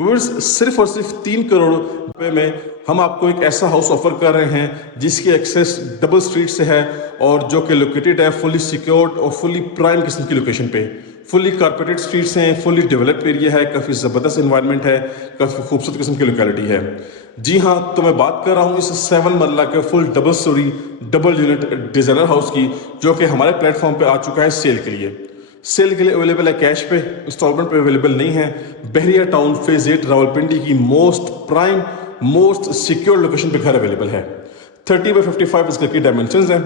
Viewers, सिर्फ और सिर्फ 3 करोड़ रुपए में हम आपको एक ऐसा हाउस ऑफर कर रहे हैं जिसकी एक्सेस डबल स्ट्रीट से है और जो कि लोकेटेड है फुली सिक्योर्ड और फुली प्राइम किस्म की लोकेशन पे। फुली कारपेटेड स्ट्रीट्स हैं, फुली डेवलप्ड एरिया है, काफ़ी ज़बरदस्त इन्वायरमेंट है, काफ़ी खूबसूरत किस्म की लोकेलिटी है। जी हाँ, तो मैं बात कर रहा हूँ इस 7 मरला के full double storey double unit designer house की, जो कि हमारे प्लेटफॉर्म पे आ चुका है सेल के लिए। सेल के लिए अवेलेबल है कैश पे, इंस्टॉलमेंट पे अवेलेबल नहीं है। बहरिया टाउन फेज 8 रावलपिंडी की most prime most secure location पे घर अवेलेबल है। 30x55 इसके की डायमेंशंस हैं।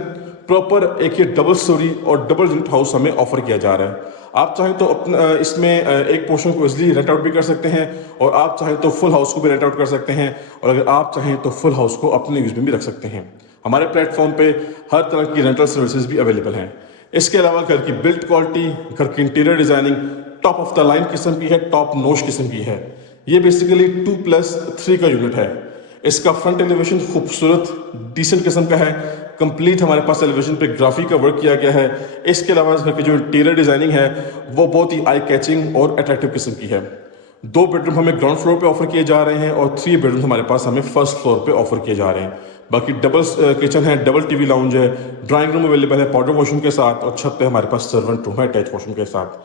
प्रॉपर एक ये डबल स्टोरी और डबल यूनिट हाउस हमें ऑफर किया जा रहा है। आप चाहें तो अपना इसमें एक पोर्शन को इजली रेंट आउट भी कर सकते हैं और आप चाहें तो फुल हाउस को भी रेंट आउट कर सकते हैं और अगर आप चाहें तो फुल हाउस को अपने यूज में भी रख सकते हैं। हमारे प्लेटफॉर्म पे हर तरह की रेंटल सर्विसेज भी अवेलेबल हैं। इसके अलावा घर की बिल्ड क्वालिटी, घर की interior designing top of the line किस्म की है, टॉप नोश किस्म की है। ये बेसिकली 2+3 का यूनिट है। इसका फ्रंट एलिवेशन खूबसूरत डिसेंट किस्म का है। कंप्लीट हमारे पास एलिवेशन पे ग्राफिक का वर्क किया गया है। इसके अलावा इस घर की जो इंटीरियर डिजाइनिंग है वो बहुत ही आई कैचिंग और अट्रैक्टिव किस्म की है। 2 बेडरूम हमें ग्राउंड फ्लोर पे ऑफर किए जा रहे हैं और 3 बेडरूम हमारे पास हमें फर्स्ट फ्लोर पे ऑफर किए जा रहे हैं। बाकी डबल किचन है, डबल टीवी लाउंज है, ड्राइंग रूम अवेलेबल है पाउडर वॉशरूम के साथ और छत पे हमारे पास सर्वेंट रूम है अटैच वॉशरूम के साथ।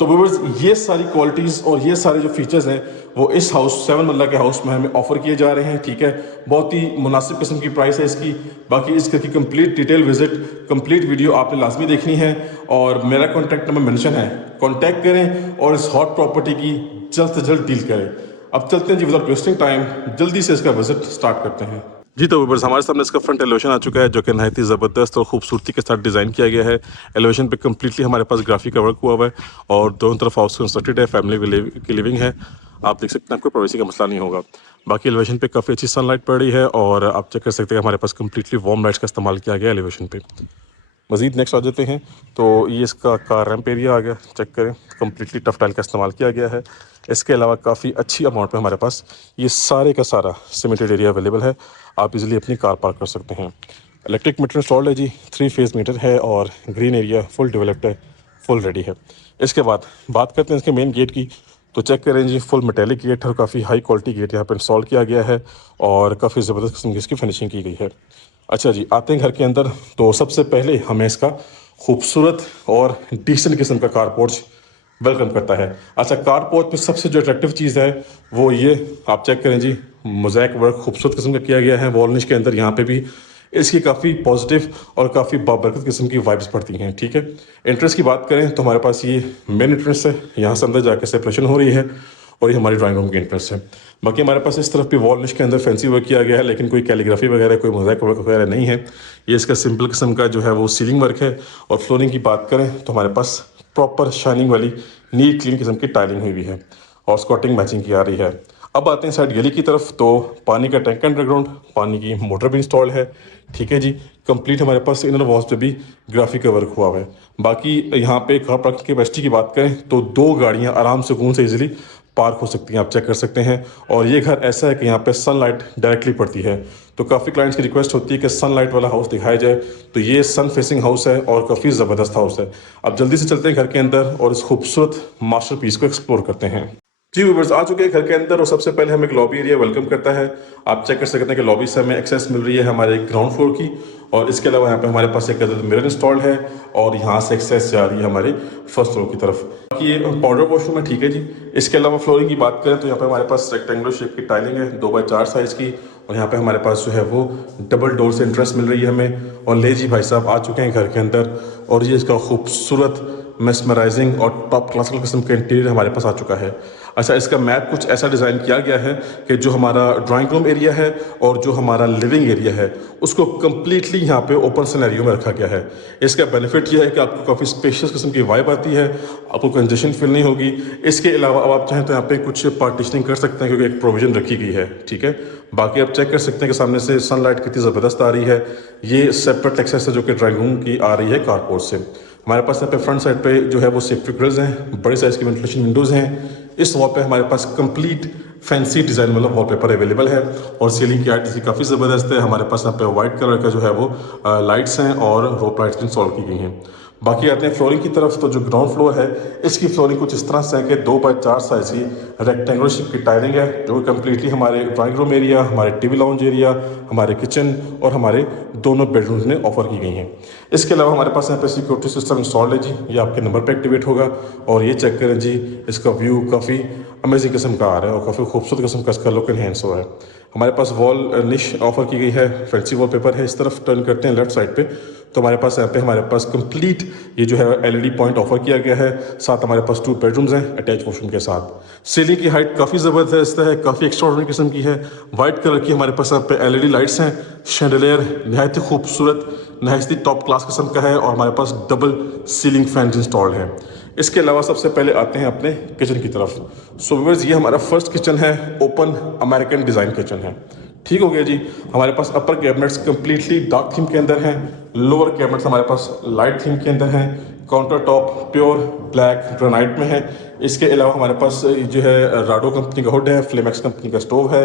तो व्यूअर्स, ये सारी क्वालिटीज़ और ये सारे जो फीचर्स हैं वो इस हाउस 7 मरला के हाउस में हमें ऑफर किए जा रहे हैं। ठीक है, बहुत ही मुनासिब किस्म की प्राइस है इसकी। बाकी इस घर की complete detail visit, complete video आपने लाजमी देखनी है और मेरा कॉन्टैक्ट नंबर मेंशन है, कॉन्टैक्ट करें और इस हॉट प्रॉपर्टी की जल्द से जल्द डील करें। अब चलते हैं जी, विदाउट वेस्टिंग टाइम जल्दी से इसका विजिट स्टार्ट करते हैं। जी तो व्यूअर्स, हमारे सामने इसका फ्रंट एलिवेशन आ चुका है जो कि नहायत ही ज़बरदस्त और खूबसूरती के साथ डिज़ाइन किया गया है। एलिवेशन पे कम्प्लीटली हमारे पास ग्राफिक का वर्क हुआ हुआ है और दोनों तरफ हाउस कंस्ट्रक्टेड है, फैमिली की लिविंग है। आप देख सकते हैं, आपको प्राइवेसी का मसला नहीं होगा। बाकी एलिवेशन पे काफ़ी अच्छी सनलाइट पड़ रही है और आप चेक कर सकते हैं हमारे पास कम्प्लीटली वार्म लाइट्स का इस्तेमाल किया गया एलिवेशन पे। मज़ीद नेक्स्ट आ जाते हैं तो ये इसका कार रैम्प एरिया आ गया, चेक करें कम्प्लीटली टफ टाइल का इस्तेमाल किया गया है। इसके अलावा काफ़ी अच्छी अमाउंट में हमारे पास ये सारे का सारा सीमेंटेड एरिया अवेलेबल है। आप इजीली अपनी कार पार्क कर सकते हैं। इलेक्ट्रिक मीटर इंस्टॉल्ड है जी, 3 फेज़ मीटर है और ग्रीन एरिया फुल डेवलप्ड है, फुल रेडी है। इसके बाद बात करते हैं इसके मेन गेट की, तो चेक करें जी, फुल मेटेलिक गेट है और काफ़ी हाई क्वालिटी गेट यहाँ पर इंस्टॉल किया गया है और काफ़ी ज़बरदस्त किस्म की इसकी फिनिशिंग की गई है। अच्छा जी, आते हैं घर के अंदर तो सबसे पहले हमें इसका खूबसूरत और डिसेंट किस्म का कार पोर्च वेलकम करता है। अच्छा, कार पोर्च पे सबसे जो अट्रैक्टिव चीज़ है वो ये आप चेक करें जी, मोज़ैक वर्क खूबसूरत किस्म का किया गया है वॉर्निश के अंदर। यहाँ पे भी इसकी काफ़ी पॉजिटिव और काफ़ी बाबरकत किस्म की वाइब्स पड़ती हैं। ठीक है, एंट्रेंस की बात करें तो हमारे पास ये मेन एंट्रेंस है, यहाँ से अंदर जाके सेपरेशन हो रही है और ये हमारी ड्राइंग रूम की एंट्रेंस है। बाकी हमारे पास इस तरफ भी वॉर्निश के अंदर फैंसी वर्क किया गया है, लेकिन कोई कैलीग्राफी वगैरह, कोई मोज़ैक वर्क वगैरह नहीं है। ये इसका सिंपल किस्म का जो है वो सीलिंग वर्क है। और फ्लोरिंग की बात करें तो हमारे पास प्रॉपर शाइनिंग वाली नीट क्लीन किस्म की टाइलिंग हुई भी है और स्कॉटिंग मैचिंग की आ रही है। अब आते हैं साइड गली की तरफ, तो पानी का टैंक अंडरग्राउंड, पानी की मोटर भी इंस्टॉल्ड है। ठीक है जी, कंप्लीट हमारे पास इनर वॉल्स पे भी ग्राफिक का वर्क हुआ हुआ है। बाकी यहाँ पे कार पार्किंग कैपेसिटी की बात करें तो 2 गाड़ियाँ आराम से सुकून से इजीली पार्क हो सकती हैं, आप चेक कर सकते हैं। और ये घर ऐसा है कि यहाँ पे सनलाइट डायरेक्टली पड़ती है, तो काफ़ी क्लाइंट्स की रिक्वेस्ट होती है कि सनलाइट वाला हाउस दिखाया जाए, तो ये सन फेसिंग हाउस है और काफ़ी ज़बरदस्त हाउस है। अब जल्दी से चलते हैं घर के अंदर और इस खूबसूरत मास्टरपीस को एक्सप्लोर करते हैं। जी व्यूअर्स, आ चुके हैं घर के अंदर और सबसे पहले हमें एक लॉबी एरिया वेलकम करता है। आप चेक कर सकते हैं कि लॉबी से हमें एक्सेस मिल रही है हमारे ग्राउंड फ्लोर की और इसके अलावा यहाँ पे हमारे पास एक मिरर इंस्टॉल्ड है और यहाँ से एक्सेस जा रही है हमारे फर्स्ट फ्लोर की तरफ। बाकी ये पाउडर वॉशरूम है। ठीक है जी, इसके अलावा फ्लोरिंग की बात करें तो यहाँ पे हमारे पास रेक्टेंगुलर शेप की टाइलिंग है 2x4 साइज़ की और यहाँ पे हमारे पास जो है वो डबल डोर से एंट्रेंस मिल रही है हमें। और ले जी भाई साहब, आ चुके हैं घर के अंदर और ये इसका खूबसूरत मेस्मराइजिंग और टॉप क्लासिकल किस्म का इंटीरियर हमारे पास आ चुका है। अच्छा, इसका मैप कुछ ऐसा डिज़ाइन किया गया है कि जो हमारा ड्राइंग रूम एरिया है और जो हमारा लिविंग एरिया है उसको कम्प्लीटली यहाँ पे ओपन सिनेरियो में रखा गया है। इसका बेनिफिट यह है कि आपको काफ़ी स्पेशियस किस्म की वाइब आती है, आपको कंजेशन फील नहीं होगी। इसके अलावा अब आप चाहें तो यहाँ पे कुछ पार्टीशनिंग कर सकते हैं क्योंकि एक प्रोविजन रखी गई है। ठीक है, बाकी आप चेक कर सकते हैं कि सामने से सनलाइट कितनी ज़बरदस्त आ रही है। ये सेपरेट एक्सेस है जो कि ड्राइंग रूम की आ रही है कारपोर्ट से। हमारे पास यहाँ पे फ्रंट साइड पे जो है वो सेफ्टी ग्रिल्स हैं, बड़े साइज़ की वेंटिलेशन विंडोज़ हैं। इस वॉल पे हमारे पास कंप्लीट फैंसी डिज़ाइन वाला वॉलपेपर अवेलेबल है और सीलिंग की आर्ट इसकी काफ़ी ज़बरदस्त है। हमारे पास यहाँ पे वाइट कलर का जो है वो लाइट्स हैं और रोप लाइट्स इंस्टॉल की गई हैं। बाकी आते हैं फ्लोरिंग की तरफ। तो जो ग्राउंड फ्लोर है इसकी फ्लोरिंग कुछ इस तरह से है कि 2x4 साइज की रेक्टेंगुलर शेप की टाइलिंग है, जो कम्प्लीटली हमारे ड्राइंग रूम एरिया, हमारे टीवी लाउंज एरिया, हमारे किचन और हमारे दोनों बेडरूम्स में ऑफर की गई हैं। इसके अलावा हमारे पास यहाँ पे सिक्योरिटी सिस्टम इंस्टॉल्ड है जी, ये आपके नंबर पे एक्टिवेट होगा। और ये चेक करें जी, इसका व्यू काफ़ी अमेजिंग किस्म का आ रहा है और काफ़ी खूबसूरत किस्म का इसका लुक एनहेंस हुआ है। हमारे पास वॉल निश ऑफर की गई है, फैंसी वॉलपेपर है। इस तरफ टर्न करते हैं लेफ्ट साइड पे, तो हमारे पास यहाँ पे हमारे पास कंप्लीट ये जो है एलईडी पॉइंट ऑफर किया गया है। साथ हमारे पास 2 बेडरूम्स हैं अटैच वॉशरूम के साथ। सीलिंग की हाइट काफ़ी ज़बरदस्त है, काफ़ी एक्स्ट्राऑर्डिनरी किस्म की है। वाइट कलर की हमारे पास यहाँ पे एलईडी लाइट्स हैं। शैंडलियर नहायत ही खूबसूरत, नहायत ही टॉप क्लास किस्म का है और हमारे पास डबल सीलिंग फैंस इंस्टॉल्ड हैं। इसके अलावा सबसे पहले आते हैं अपने किचन की तरफ। सो व्यूअर्स, ये हमारा फर्स्ट किचन है, ओपन अमेरिकन डिज़ाइन किचन है। ठीक हो गया जी। हमारे पास अपर कैबिनेट्स कंप्लीटली डार्क थीम के अंदर हैं, लोअर कैबिनेट्स हमारे पास लाइट थीम के अंदर हैं। Counter top pure black granite में है। इसके अलावा हमारे पास जो है राडो कंपनी का हुड है, फ्लेमेक्स कंपनी का स्टोव है।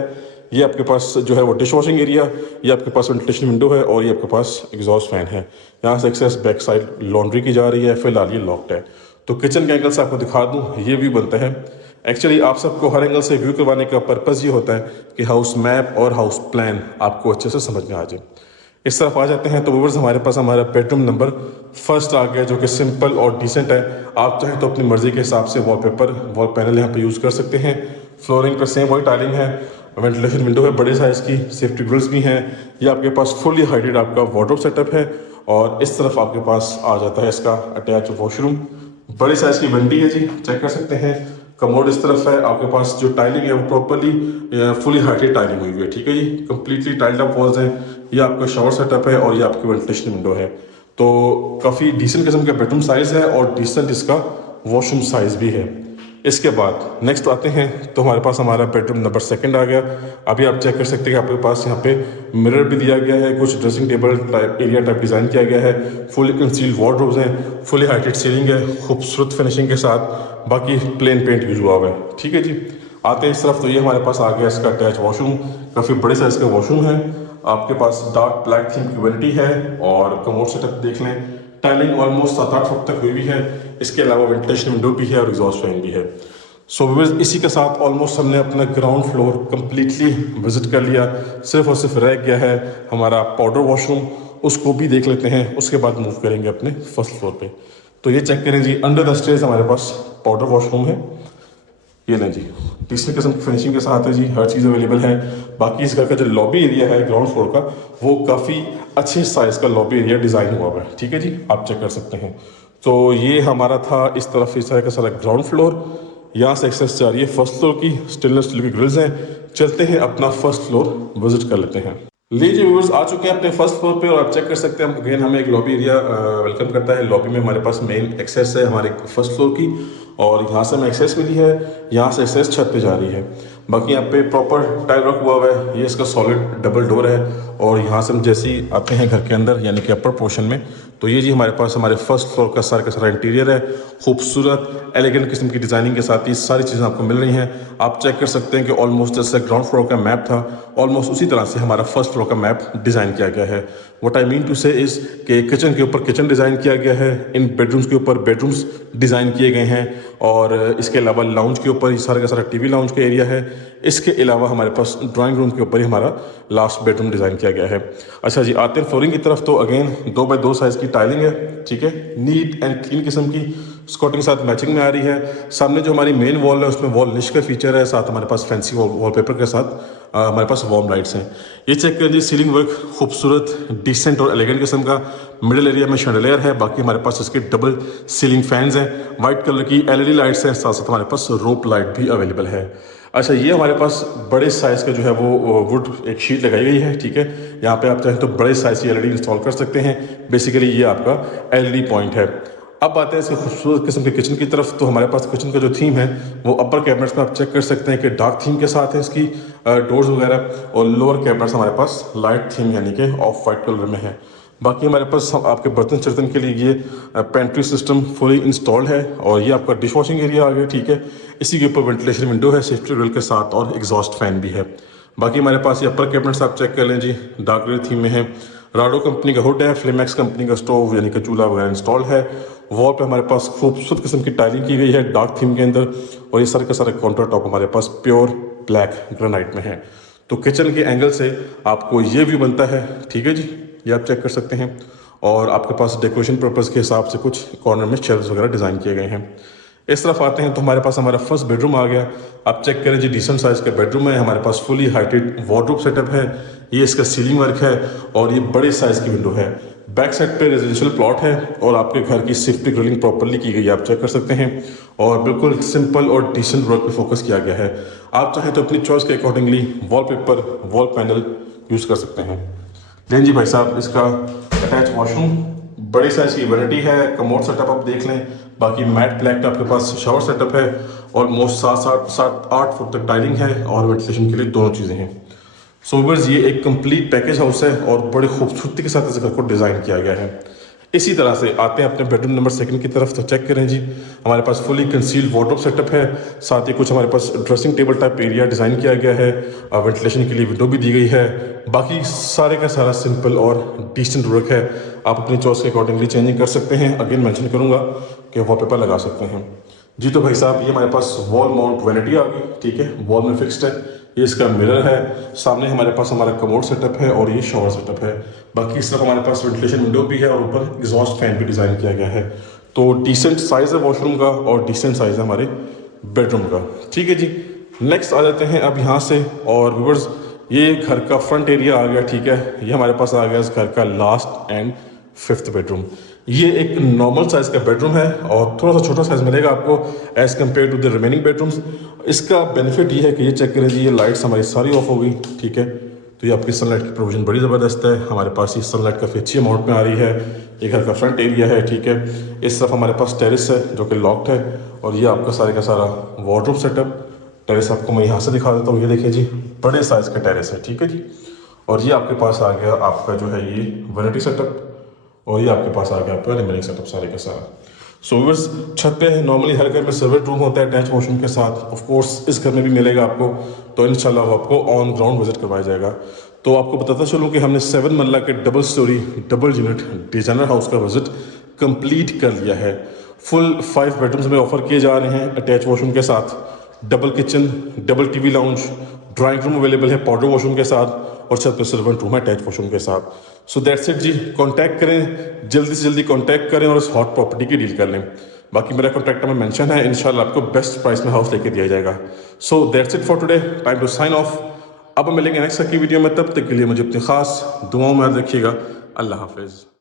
ये आपके पास जो है वो डिश वॉशिंग एरिया, ये आपके पास वेंटिलेशन विंडो है और ये आपके पास एग्जॉस्ट फैन है। यहाँ से एक्सेस बैक साइड लॉन्ड्री की जा रही है। फिलहाल ये लॉक्ड है। तो किचन के एंगल से आपको दिखा दूँ, ये व्यू बनता है। एक्चुअली आप सबको हर एंगल से व्यू करवाने का पर्पज़ ये होता है कि हाउस मैप और हाउस प्लान आपको अच्छे से समझ में आ जाए। इस तरफ आ जाते हैं तो व्यूअर्स, हमारे पास हमारा बेडरूम नंबर फर्स्ट आ गया, जो कि सिंपल और डिसेंट है। आप चाहें तो अपनी मर्जी के हिसाब से वॉलपेपर, वॉल पैनल यहाँ पे यूज़ कर सकते हैं। फ्लोरिंग पर सेम वही टाइलिंग है, वेंटिलेशन विंडो है बड़े साइज़ की, सेफ्टी ग्रिल्स भी हैं। ये आपके पास फुली हाइटेड आपका वार्डरोब सेटअप है। और इस तरफ आपके पास आ जाता है इसका अटैच वॉशरूम, बड़ी साइज़ की वंडी है जी, चेक कर सकते हैं। कमोड इस तरफ है, आपके पास जो टाइलिंग है वो प्रॉपर्ली फुली हाइटेड टाइलिंग हुई है। ठीक है जी, कंप्लीटली टाइल्ड अप वॉल्स हैं। ये आपका शावर सेटअप है और ये आपकी वेंटिलेशन विंडो है। तो काफ़ी डिसेंट किस्म का बेडरूम साइज़ है और डिसेंट इसका वॉशरूम साइज़ भी है। इसके बाद नेक्स्ट आते हैं तो हमारे पास हमारा बेडरूम नंबर सेकंड आ गया। अभी आप चेक कर सकते हैं कि आपके पास यहाँ पे मिरर भी दिया गया है, कुछ dressing table type area type design किया गया है। फुली कंसील्ड वार्डरोब्स हैं, फुली हाइटेड सीलिंग है खूबसूरत फिनिशिंग के साथ। बाकी प्लेन पेंट यूज हुआ है। ठीक है जी, आते हैं इस तरफ तो ये हमारे पास आ गया इसका अटैच वॉशरूम, काफ़ी बड़े साइज़ का वॉशरूम है। आपके पास डार्क ब्लैक थीम की वैनिटी है और कमोड सेटअप देख लें, टाइलिंग ऑलमोस्ट 7-8 फुट तक हुई हुई है। इसके अलावा वेंटिलेशन विंडो भी है और एग्जॉस्ट फैन भी है। सो व्यूअर्स, इसी के साथ ऑलमोस्ट हमने अपना ग्राउंड फ्लोर कंप्लीटली विजिट कर लिया। सिर्फ और सिर्फ रह गया है हमारा पाउडर वॉशरूम, उसको भी देख लेते हैं। उसके बाद मूव करेंगे अपने फर्स्ट फ्लोर पे। तो ये चेक करें जी, अंडर द स्टेज हमारे पास पाउडर वॉशरूम है। ये लें जी, डिसेंट किस्म की फिनिशिंग के साथ है जी, हर चीज़ अवेलेबल है। बाकी इस घर का जो लॉबी एरिया है ग्राउंड फ्लोर का, वो काफ़ी अच्छे साइज़ का लॉबी एरिया डिज़ाइन हुआ है। ठीक है जी, आप चेक कर सकते हैं। तो ये हमारा था इस तरफ इस तरह का सारा ग्राउंड फ्लोर। यहाँ से एक्सेस जा रही है फर्स्ट फ्लोर की, स्टेनलेस स्टील की ग्रिल्स हैं। चलते हैं अपना फर्स्ट फ्लोर विजिट कर लेते हैं। लीजिए व्यूअर्स, आ चुके हैं अपने फर्स्ट फ्लोर पे और आप चेक कर सकते हैं अगेन हमें एक लॉबी एरिया वेलकम करता है। लॉबी में हमारे पास मेन एक्सेस है हमारे फर्स्ट फ्लोर की और यहाँ से हमें एक्सेस मिली है। यहाँ से एक्सेस छत पे जा रही है। बाकी यहाँ पे प्रॉपर टाइल वर्क हुआ हुआ है। ये इसका सॉलिड डबल डोर है और यहाँ से हम जैसे ही आते हैं घर के अंदर यानी कि अपर पोर्शन में, तो ये जी हमारे पास हमारे फर्स्ट फ्लोर का सारा इंटीरियर है। खूबसूरत एलिगेंट किस्म की डिज़ाइनिंग के साथ ये सारी चीज़ें आपको मिल रही हैं। आप चेक कर सकते हैं कि ऑलमोस्ट जैसे ग्राउंड फ्लोर का मैप था, ऑलमोस्ट उसी तरह से हमारा फर्स्ट फ्लोर का मैप डिज़ाइन किया गया है। व्हाट आई मीन टू से इज़ कि किचन के ऊपर किचन डिज़ाइन किया गया है, इन बेडरूम्स के ऊपर बेडरूम्स डिज़ाइन किए गए हैं और इसके अलावा लाउंज के ऊपर ये सारा का सारा टीवी लाउंज का एरिया है। इसके अलावा हमारे पास ड्राइंग रूम के ऊपर ही हमारा लास्ट बेडरूम डिज़ाइन किया गया है। अच्छा जी, आते हैं फ्लोरिंग की तरफ। तो अगेन 2x2 साइज़ की टाइलिंग है। ठीक है, नीट एंड क्लीन किस्म की स्कॉटिंग के साथ मैचिंग में आ रही है। सामने जो हमारी मेन वॉल है उसमें वॉल निश का फीचर है, साथ हमारे पास फैंसी वॉलपेपर के साथ हमारे पास वार्म लाइट्स हैं। ये चेक करिए, सीलिंग वर्क खूबसूरत डिसेंट और एलिगेंट किस्म का। मिडिल एरिया में शैंडलियर है। बाकी हमारे पास इसके डबल सीलिंग फैंस हैं, वाइट कलर की एलईडी लाइट्स हैं, साथ साथ हमारे पास रोप लाइट भी अवेलेबल है। अच्छा, ये हमारे पास बड़े साइज़ का जो है वो वुड एक शीट लगाई गई है। ठीक है, यहाँ पे आप चाहें तो बड़े साइज़ की एलईडी इंस्टॉल कर सकते हैं। बेसिकली ये आपका एलईडी पॉइंट है। अब आते हैं इसके खूबसूरत किस्म के किचन की तरफ। तो हमारे पास किचन का जो थीम है वो अपर कैबिनेट्स में आप चेक कर सकते हैं कि डार्क थीम के साथ है इसकी डोर्स वगैरह, और लोअर कैबिनेट्स हमारे पास लाइट थीम यानी कि ऑफ वाइट कलर में है। बाकी हमारे पास आपके बर्तन चर्तन के लिए ये पेंट्री सिस्टम फुली इंस्टॉल्ड है और ये आपका डिश वॉशिंग एरिया आ गया। ठीक है, इसी के ऊपर वेंटिलेशन विंडो है, सेफ्टी ग्रिल के साथ और एग्जॉस्ट फैन भी है। बाकी हमारे पास ये अपर कैबिनेट्स आप चेक कर लें जी, डार्क ग्रे थीम में है। राडो कंपनी का हुड है, फ्लेमैक्स कंपनी का स्टोव यानी कि चूल्हा वगैरह इंस्टॉल है। वॉल पे हमारे पास खूबसूरत किस्म की टाइलिंग की गई है डार्क थीम के अंदर, और ये सारे का सारे काउंटर टॉप हमारे पास प्योर ब्लैक ग्रेनाइट में है। तो किचन के एंगल से आपको ये व्यू बनता है, ठीक है जी, ये आप चेक कर सकते हैं। और आपके पास डेकोरेशन पर्पज़ के हिसाब से कुछ कॉर्नर में शेल्व्स वगैरह डिज़ाइन किए गए हैं। इस तरफ आते हैं तो हमारे पास हमारा फर्स्ट बेडरूम आ गया। आप चेक करें जी, डिसेंट साइज़ का बेडरूम है, हमारे पास फुली हाइटेड वार्डरोब सेटअप है, ये इसका सीलिंग वर्क है और ये बड़े साइज़ की विंडो है। बैक साइड पे रेजिडेंशियल प्लॉट है और आपके घर की सेफ्टी ग्रिलिंग प्रॉपर्ली की गई है, आप चेक कर सकते हैं। और बिल्कुल सिंपल और डिसेंट वर्क पे फोकस किया गया है। आप चाहें तो अपनी चॉइस के accordingly wallpaper, wall panel use कर सकते हैं। लें जी भाई साहब, इसका अटैच वॉशरूम, बड़ी साइज की वैनिटी है, कमोड सेटअप आप देख लें। बाकी मैट ब्लैक आपके पास शावर सेटअप है, ऑलमोस्ट 7-8 फुट तक टाइलिंग है और वेंटिलेशन के लिए दोनों चीज़ें हैं। सो व्यूअर्स, ये एक कंप्लीट पैकेज हाउस है और बड़ी खूबसूरती के साथ इस घर को डिज़ाइन किया गया है। इसी तरह से आते हैं अपने बेडरूम नंबर 2 की तरफ। तो चेक करें जी, हमारे पास फुली कंसील्ड वार्डरोब सेटअप है, साथ ही कुछ हमारे पास dressing table type area design किया गया है, वेंटिलेशन के लिए विंडो भी दी गई है। बाकी सारे का सारा सिंपल और डिसेंट वर्क है, आप अपनी चॉइस के अकॉर्डिंगली चेंजिंग कर सकते हैं। अगेन मेंशन करूंगा कि वॉलपेपर लगा सकते हैं जी। तो भाई साहब, ये हमारे पास वॉल माउंट वैनिटी आ गई, ठीक है, वॉल में फिक्स्ड है। ये इसका मिरर है, सामने हमारे पास हमारा कमोड सेटअप है और ये शावर सेटअप है। बाकी इस तरफ हमारे पास वेंटिलेशन विंडो भी है और ऊपर एग्जॉस्ट फैन भी डिज़ाइन किया गया है। तो डिसेंट साइज़ है वॉशरूम का और डिसेंट साइज़ है हमारे बेडरूम का, ठीक है जी। नेक्स्ट आ जाते हैं अब यहाँ से, और व्यूअर्स ये घर का फ्रंट एरिया आ गया, ठीक है। ये हमारे पास आ गया इस घर का लास्ट एंड 5th बेडरूम। ये एक नॉर्मल साइज़ का बेडरूम है और थोड़ा सा छोटा साइज़ मिलेगा आपको as compared to the remaining bedrooms. इसका बेनिफिट ये है कि ये चेक करें जी, ये लाइट्स हमारी सारी ऑफ हो गई, ठीक है। तो ये आपकी सनलाइट की प्रोविजन बड़ी ज़बरदस्त है, हमारे पास ये सनलाइट काफ़ी अच्छी अमाउंट में आ रही है। ये घर का फ्रंट एरिया है, ठीक है। इस तरफ हमारे पास टेरेस है जो कि लॉक्ड है, और ये आपका सारे का सारा वार्डरोब सेटअप। टेरेस आपको मैं यहाँ से दिखा देता हूँ, ये देखिए जी, बड़े साइज़ का टेरेस है, ठीक है जी। और ये आपके पास आ गया आपका जो है ये वैनिटी सेटअप, और ये आपके पास आ गया आपका रिमेनिंग सेटअप सारे का सारा। सो व्यूअर्स, छत पे नॉर्मली हर घर में सर्वेंट रूम होता है अटैच वॉशरूम के साथ, ऑफ कोर्स इस घर में भी मिलेगा आपको। तो इंशाल्लाह वो आपको ऑन ग्राउंड विजिट करवाया जाएगा। तो आपको बताता चलूँ कि हमने 7 मरला के double storey double unit designer house का विजिट कंप्लीट कर लिया है। फुल 5 बेडरूम्स में ऑफर किए जा रहे हैं अटैच वॉशरूम के साथ, double kitchen, double TV lounge, drawing room available है पाउडर वॉशरूम के साथ, और छत पे सर्वेंट रूम है अटैच वॉशरूम के साथ। सो दैट्स इट जी, कांटेक्ट करें, जल्दी से जल्दी कांटेक्ट करें और इस हॉट प्रॉपर्टी की डील कर लें। बाकी मेरा कॉन्टैक्ट में मेंशन है, इंशाल्लाह आपको बेस्ट प्राइस में हाउस लेके दिया जाएगा। So that's it for today, time to sign off. अब मिलेंगे नेक्स्ट की वीडियो में, तब तक के लिए मुझे अपनी खास दुआओं में याद रखिएगा। अल्लाह हाफिज़।